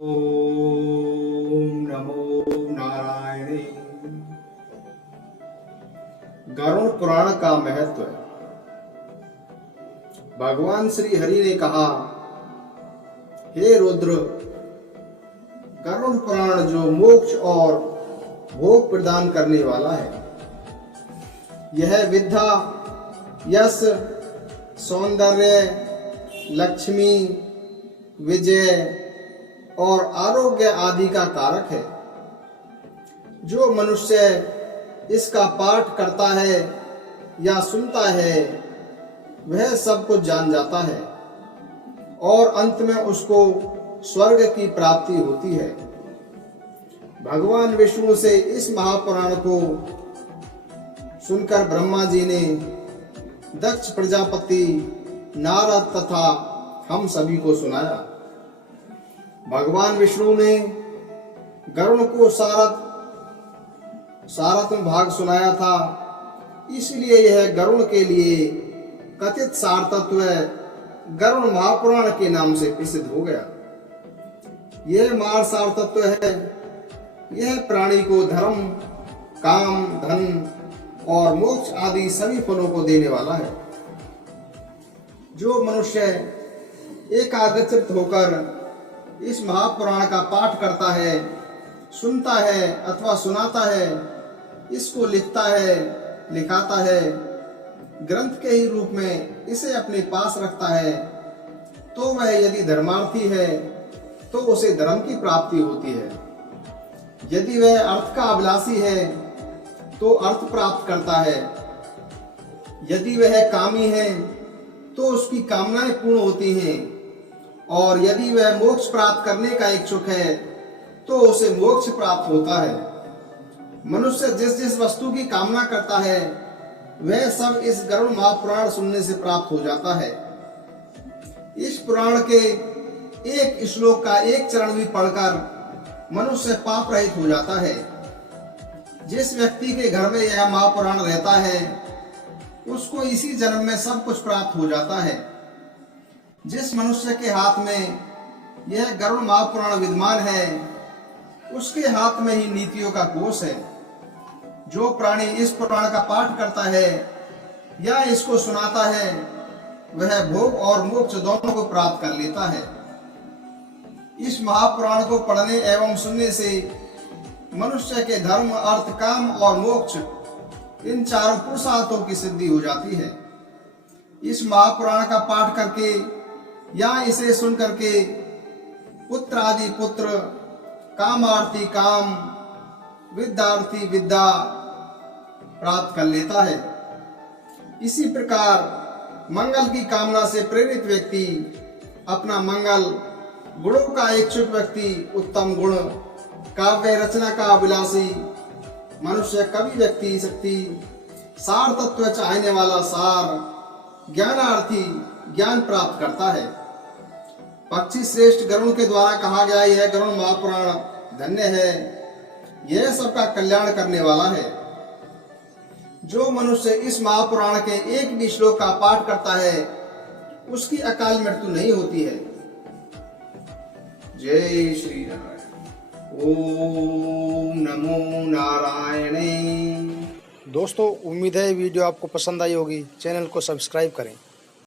ओम नमो नारायणे। गरुड़ पुराण का महत्व। भगवान श्री हरि ने कहा, हे रुद्र, गरुड़ पुराण जो मोक्ष और भोग प्रदान करने वाला है, यह विद्या, यश, सौंदर्य, लक्ष्मी, विजय और आरोग्य आदि का कारक है। जो मनुष्य इसका पाठ करता है या सुनता है, वह सब कुछ जान जाता है और अंत में उसको स्वर्ग की प्राप्ति होती है। भगवान विष्णु से इस महापुराण को सुनकर ब्रह्मा जी ने दक्ष प्रजापति, नारद तथा हम सभी को सुनाया। भगवान विष्णु ने गरुड़ को सारत्म भाग सुनाया था, इसलिए यह गरुड़ के लिए कथित सार तत्व गरुड़ महापुराण के नाम से प्रसिद्ध हो गया। यह मार सार तत्व है। यह प्राणी को धर्म, काम, धन और मोक्ष आदि सभी फलों को देने वाला है। जो मनुष्य एकाग्रचित्त होकर इस महापुराण का पाठ करता है, सुनता है अथवा सुनाता है, इसको लिखता है, लिखाता है, ग्रंथ के ही रूप में इसे अपने पास रखता है, तो वह यदि धर्मार्थी है तो उसे धर्म की प्राप्ति होती है। यदि वह अर्थ का अभिलाषी है तो अर्थ प्राप्त करता है। यदि वह कामी है तो उसकी कामनाएं पूर्ण होती हैं, और यदि वह मोक्ष प्राप्त करने का इच्छुक है तो उसे मोक्ष प्राप्त होता है। मनुष्य जिस जिस वस्तु की कामना करता है, वह सब इस गरुड़ महापुराण सुनने से प्राप्त हो जाता है। इस पुराण के एक श्लोक का एक चरण भी पढ़कर मनुष्य पाप रहित हो जाता है। जिस व्यक्ति के घर में यह महापुराण रहता है, उसको इसी जन्म में सब कुछ प्राप्त हो जाता है। जिस मनुष्य के हाथ में यह गरुड़ महापुराण विद्यमान है, उसके हाथ में ही नीतियों का कोश है। जो प्राणी इस पुराण का पाठ करता है या इसको सुनाता है, वह भोग और मोक्ष दोनों को प्राप्त कर लेता है। इस महापुराण को पढ़ने एवं सुनने से मनुष्य के धर्म, अर्थ, काम और मोक्ष, इन चारों पुरुषार्थों की सिद्धि हो जाती है। इस महापुराण का पाठ करके या इसे सुन करके पुत्र आदि पुत्र, कामार्थी काम, विद्यार्थी विद्या प्राप्त कर लेता है। इसी प्रकार मंगल की कामना से प्रेरित व्यक्ति अपना मंगल, गुणों का इच्छुक व्यक्ति उत्तम गुण, काव्य रचना का अभिलाषी मनुष्य कवि व्यक्ति शक्ति, सार तत्व चाहने वाला सार, ज्ञानार्थी ज्ञान प्राप्त करता है। पक्षी श्रेष्ठ गरुड़ के द्वारा कहा गया यह गरुड़ महापुराण धन्य है, यह सबका कल्याण करने वाला है। जो मनुष्य इस महापुराण के एक भी श्लोक का पाठ करता है, उसकी अकाल मृत्यु नहीं होती है। जय श्री नारायण। ओम नमो नारायणे। दोस्तों, उम्मीद है वीडियो आपको पसंद आई होगी। चैनल को सब्सक्राइब करें।